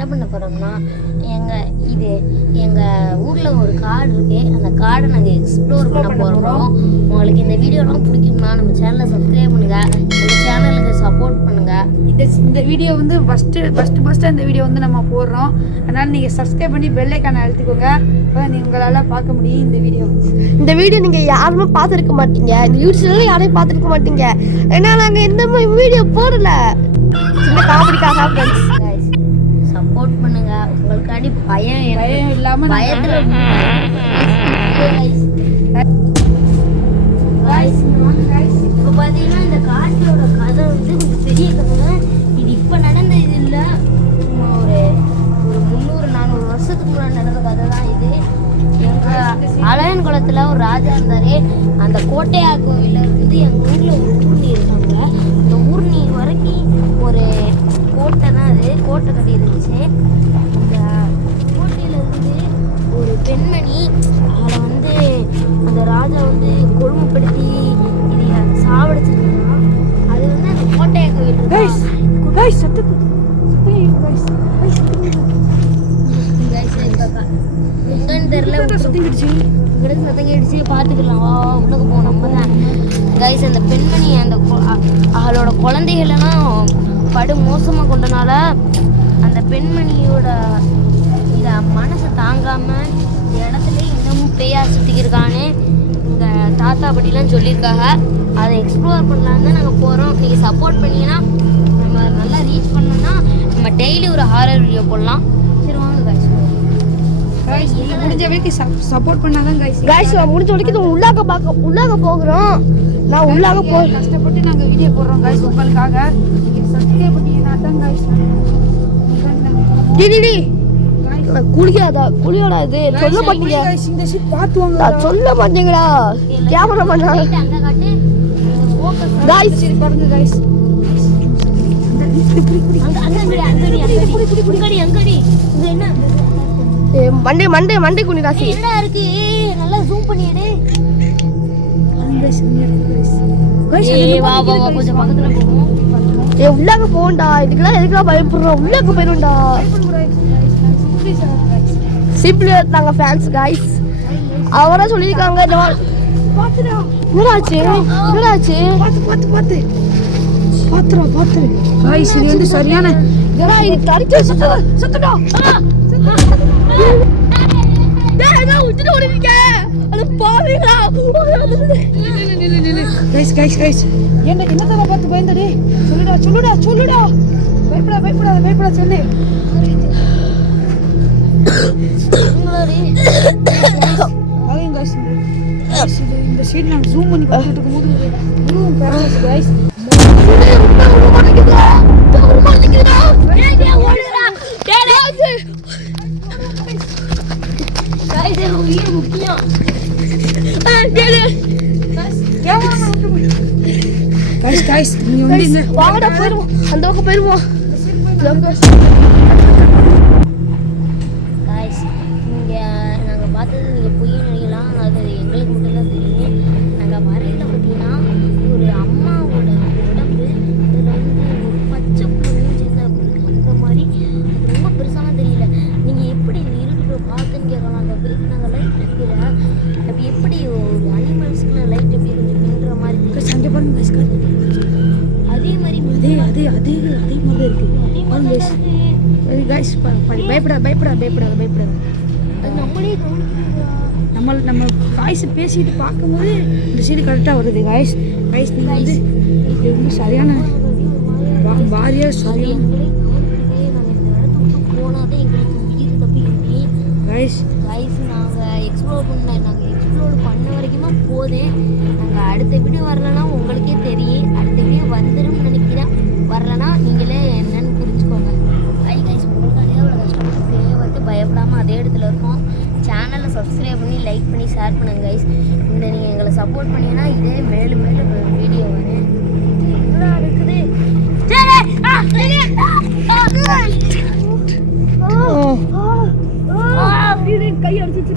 என்ன பண்ண போகிறோம்னா எங்கள் ஊரில் ஒரு காடு இருக்குது. அந்த காடை நாங்கள் எக்ஸ்ப்ளோர் பண்ண போகிறோம். உங்களுக்கு இந்த வீடியோலாம் பிடிக்கும்னா நம்ம சேனலை சப்ஸ்கிரைப் பண்ணுங்கள், இந்த சேனலுக்கு சப்போர்ட் பண்ணுங்கள். இந்த வீடியோ வந்து ஃபஸ்ட்டு இந்த வீடியோ வந்து நம்ம போடுறோம். அதனால் நீங்கள் சப்ஸ்கிரைப் பண்ணி பெல் ஐக்கானை அழுத்திக்கோங்க. அப்போ உங்களால் பார்க்க முடியும் இந்த வீடியோ நீங்கள் யாருமே பார்த்துருக்க மாட்டீங்க. இந்த யூடியூப்ல யாரையும் பார்த்துருக்க மாட்டீங்க. ஏன்னா நாங்கள் எந்த வீடியோ போடல. சின்ன காமெடிக்காக ஃப்ரெண்ட்ஸ் சப்போர்ட் பண்ணுங்க. உங்களுக்காண்டி பயம் இல்லாமல் பயத்தில் இப்போ பார்த்தீங்கன்னா இந்த காட்டோட கதை வந்து கொஞ்சம் பெரிய கதை. இது இப்போ நடந்த இது இல்லை, ஒரு 300-400 வருஷத்துக்கு முன்னாடி நடந்த கதை தான் இது. எங்கள் அலையன் குளத்தில் ஒரு ராஜா இருந்தார். அந்த கோட்டையா கோவிலில் இருந்து எங்கள் ஊரில் ஒரு ஊர்நீர் இருக்காங்க. இந்த ஊர்நீர் வரைக்கும் ஒரு கோட்டை தான், அது கோட்டை கட்டி இருந்துச்சு. இந்த கோட்டையிலேருந்து ஒரு பெண்மணி அவளை வந்து அந்த ராஜா வந்து கொடுமைப்படுத்தி இது சாவடிச்சிருக்காங்க. அது வந்து அந்த கோட்டையா கோவில் எங்கன்னு தெரியல, சத்தங்கிடுச்சு. பார்த்துக்கலாம், உள்ளுக்கு போனோம். நம்ம தான் கைஸ் அந்த பெண்மணி அவளோட குழந்தைகளெல்லாம் படு மோசமாக கொண்டனால அந்த பெண்மணியோட இதை மனசை தாங்காமல் இந்த இடத்துல இன்னமும் பேயா சுற்றிக்கிருக்கான்னு எங்கள் தாத்தா பாட்டிலாம் சொல்லியிருக்காங்க. அதை எக்ஸ்ப்ளோர் பண்ணலான்னு தான் நாங்கள் போகிறோம். நீங்கள் சப்போர்ட் பண்ணிங்கன்னா நம்ம நல்லா ரீச் பண்ணோம்னா நம்ம டெய்லி ஒரு ஹாரர் வீடியோ போடலாம். சரி வாங்க கைஸ், முடிஞ்ச வரைக்கும் சப்போர்ட் பண்ணாதான் கைஸ் முடிஞ்ச வரைக்கும் உள்ளாக போகிறோம். நான் உள்ளாக கஷ்டப்பட்டு நாங்கள் வீடியோ போடுறோம் கைஸ் உங்களுக்காக. நீங்கள் சப்ஸ்கிரைப் பண்ணீங்கன்னா தான் கைஸ் குளியோட இது சொல்ல மாட்டீங்க. இந்த ஷிப் பார்த்துவாங்க, சொல்ல மாட்டீங்களா? கேமரா பண்ணாங்க கைஸ். பாருங்க கைஸ், மண்டை குனி ராசி என்ன இருக்கு, நல்லா ஜூம் பண்ணிடு. கொஞ்சம் பக்கத்துல போகும். உள்ளாக போண்டா. எதுக்கெல்லாம் பயப்படுறோம்? உள்ளாக போயிரும்டா. சிம்பிளி நாங்க ஃபேன்ஸ் கைஸ். அவரா சொல்லியிருக்காங்க. என்னடாச்சு பார்த்து கைஸ் இது வந்து சரியான சுத்தடா. விட்டுட்டு ஓடிருக்க அது பாவீங்களா? கைஸ் என்னத்தை பார்த்து பயந்தடி? சொல்லுடா. பயப்படாத சொல்லு. இந்த சைடு நாங்கள் ஜூம் பண்ணி பார்த்துட்டு இருக்கும்போது இதுவும் பேரலைஸ் கைஸ். கைஸ் நீங்க வந்து இந்த வாங்கடா போயிடுவோம், அந்த பக்கம் போயிடுவோம். கைஸ் நாங்கள் பார்த்தது நீங்கள் பொய் நினைக்கலாம், அது எங்களுக்கு மட்டும்தான் தெரியும். நாங்கள் வரையில் பார்த்தீங்கன்னா ஒரு அம்மாவோட உடம்பு இதில் வந்து ஒரு பச்சை புள்ளையும் சேர்ந்து அந்த மாதிரி ரொம்ப பெருசாலாம் தெரியல. நீங்கள் எப்படி இருட்டுக்குள்ள பார்த்துன்னு கேட்கலாம். அந்த நாங்கள் லைட் அடிக்கிற அப்படி எப்படி ஒரு அனிமல்ஸ்க்குள்ள லைட் எப்படி கொஞ்சம் மின்ற மாதிரி சண்டை பாருங்க அதே மாதிரி அதே மாதிரி இருக்கு. கைஸ் பயப்படாத. அது நம்மளே நம்ம வாய்ஸ் பேசிட்டு பார்க்கும்போது இந்த சைடு கரெக்டாக வருது கைஸ். நீங்கள் வந்து இது வந்து சரியான வாரியாக சரியான போனாதான் எங்களுக்கு உயிர் தப்பிக்கிட்டே கைஸ். நாங்கள் எக்ஸ்ப்ளோர் பண்ண வரைக்குமா போதே. நாங்கள் அடுத்த வீடியோ வரலன்னா உங்களுக்கே தெரியும். அடுத்த வீடியோ வந்துடும் நினைக்கிறேன். வரலன்னா நீங்களே என்னன்னு புரிஞ்சுக்கோங்க. கைஸ் உங்களுக்கானே அவ்வளோ கஷ்டப்பட்டு வந்து பயப்படாமல் அதே இடத்துல இருக்கோம். சேனலை சப்ஸ்கிரைப் பண்ணி லைக் பண்ணி ஷேர் பண்ணுங்க கைஸ். நீங்கள் எங்களை சப்போர்ட் பண்ணிங்கன்னா இதே மேலும் வீடியோ வரும். என்னடா இருக்குது கை அடிச்சிச்சு.